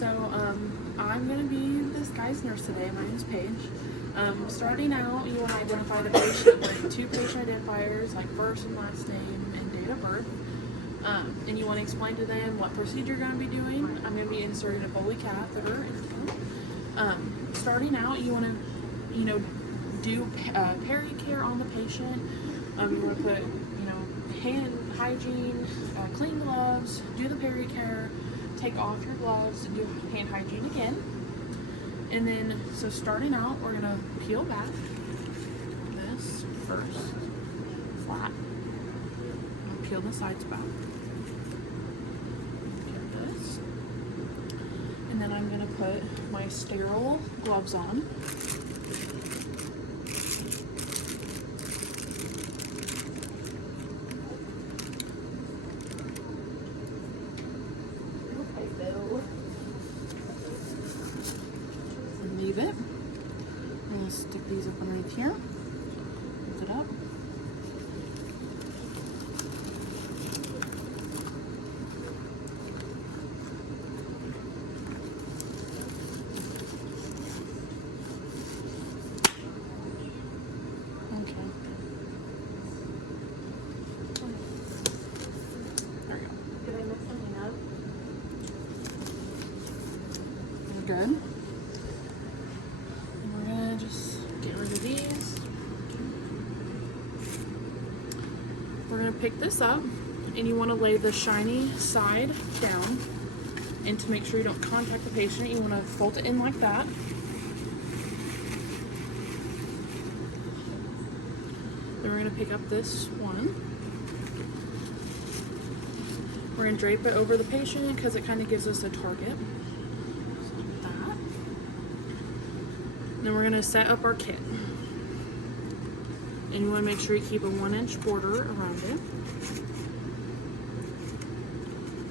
So, I'm going to be this guy's nurse today. My name is Paige. Starting out, you want to identify the patient with 2 patient identifiers, like first and last name and date of birth. And you want to explain to them what procedure you're going to be doing. I'm going to be inserting a Foley catheter into them. Starting out, you want to, do peri-care on the patient. You want to put, hand hygiene, clean gloves, do the peri-care, take off your gloves, and do hand hygiene again. And then, so starting out, we're going to peel back this first, flat. And peel the sides back. Peel this. And then I'm going to put my sterile gloves on. Leave it. I'm going to stick these up underneath here. Lift it up. Okay. There we go. Did I mess something up? We're good. We're going to pick this up, and you want to lay the shiny side down, and to make sure you don't contact the patient, you want to fold it in like that. Then we're going to pick up this one. We're going to drape it over the patient because it kind of gives us a target. So like that. Then we're going to set up our kit. And you want to make sure you keep a 1-inch border around it.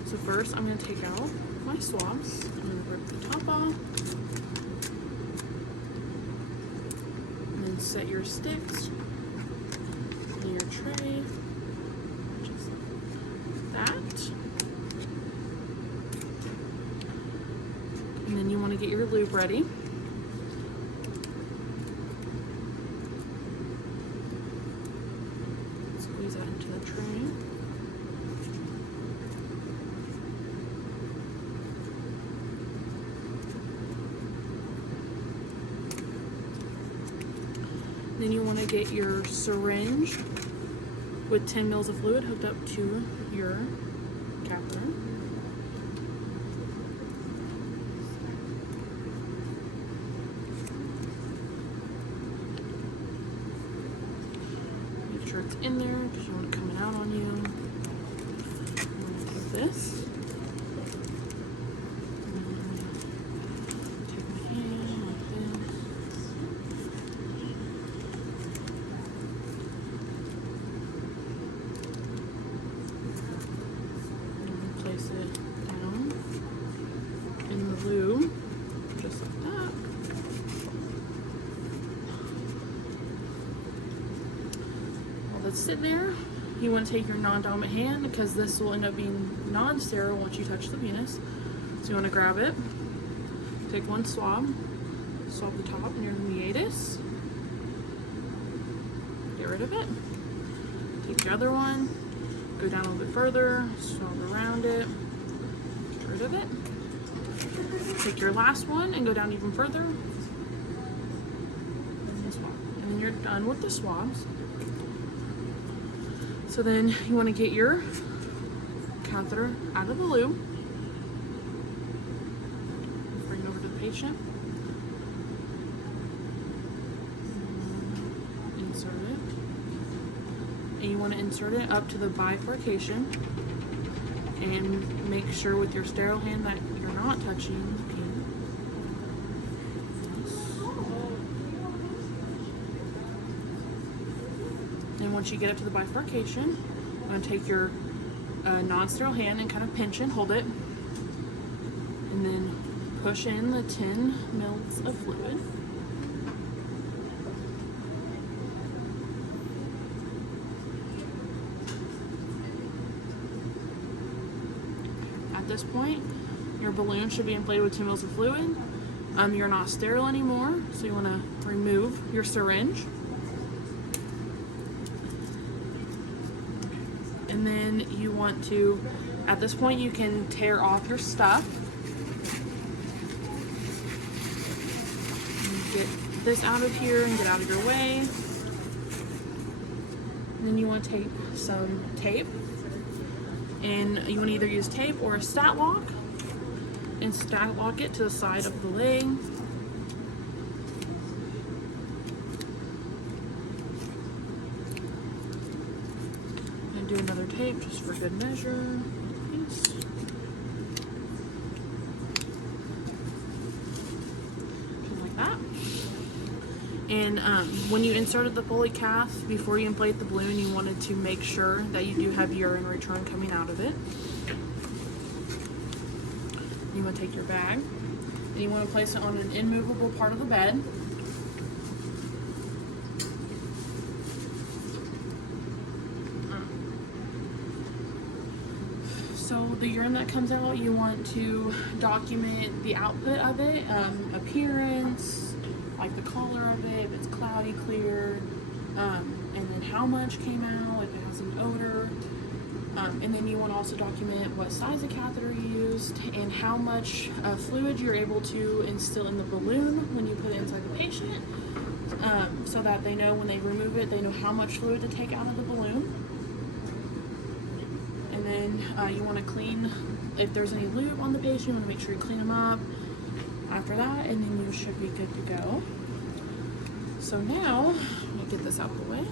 So first I'm going to take out my swabs. I'm going to rip the top off. And then set your sticks in your tray. Just like that. And then you want to get your lube ready. Squeeze that into the tray. Then you want to get your syringe with 10 mils of fluid hooked up to your catheter. Make sure it's in there because you want it coming out on you. I'm going to take this. Take my hand like this. And place it down in the lube, just like that. Let's sit there. You want to take your non-dominant hand because this will end up being non-sterile once you touch the penis. So you want to grab it, take one swab the top near the meatus, get rid of it. Take the other one, go down a little bit further, swab around it, get rid of it. Take your last one and go down even further, and swab. And then you're done with the swabs. So then you want to get your catheter out of the lube, bring it over to the patient, insert it, and you want to insert it up to the bifurcation, and make sure with your sterile hand that you're not touching the penis. And once you get up to the bifurcation, I'm going to take your non-sterile hand and kind of pinch and hold it. And then push in the 10 mils of fluid. At this point, Your balloon should be inflated with 2 ml of fluid. You're not sterile anymore, so you want to remove your syringe. And then you want to, at this point, you can tear off your stuff. Get this out of here and get out of your way. Then you want to take some tape, and you want to either use tape or a stat lock, and stat lock it to the side of the leg. And do another tape just for good measure. Just like that. And when you inserted the Foley cath, before you inflate the balloon, you wanted to make sure that you do have urine return coming out of it. You want to take your bag, and you want to place it on an immovable part of the bed. So the urine that comes out, you want to document the output of it, appearance, like the color of it, if it's cloudy, clear, and then how much came out, if it has an odor. And then you want to also document what size of catheter you used and how much fluid you're able to instill in the balloon when you put it inside the patient, so that they know when they remove it, they know how much fluid to take out of the balloon. And then you want to clean, if there's any lube on the patient, you want to make sure you clean them up after that, and then you should be good to go. So now, let me get this out of the way.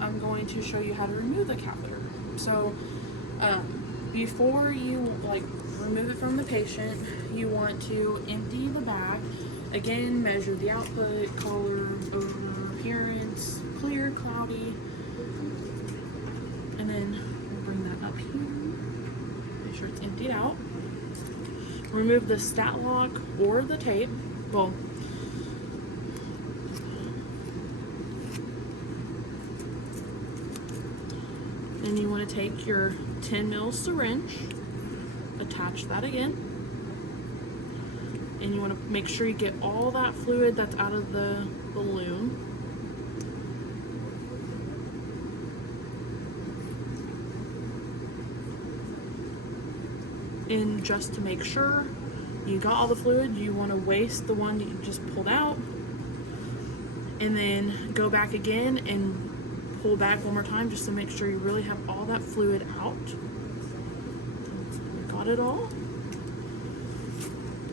I'm going to show you how to remove the catheter. So before you remove it from the patient, you want to empty the bag. Again, measure the output, color, odor, appearance, clear, cloudy, and then we'll bring that up here. Make sure it's emptied out. Remove the stat lock or the tape. Well, and you want to take your 10 ml syringe, attach that again, and you want to make sure you get all that fluid that's out of the balloon. And just to make sure you got all the fluid, you want to waste the one that you just pulled out, and then go back again and pull back one more time just to make sure you really have all that fluid out. Got it all.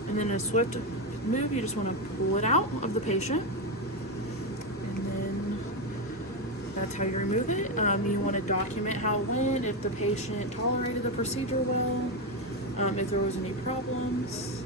And then in a swift move, you just want to pull it out of the patient. And then that's how you remove it. You want to document how it went, if the patient tolerated the procedure well, if there was any problems.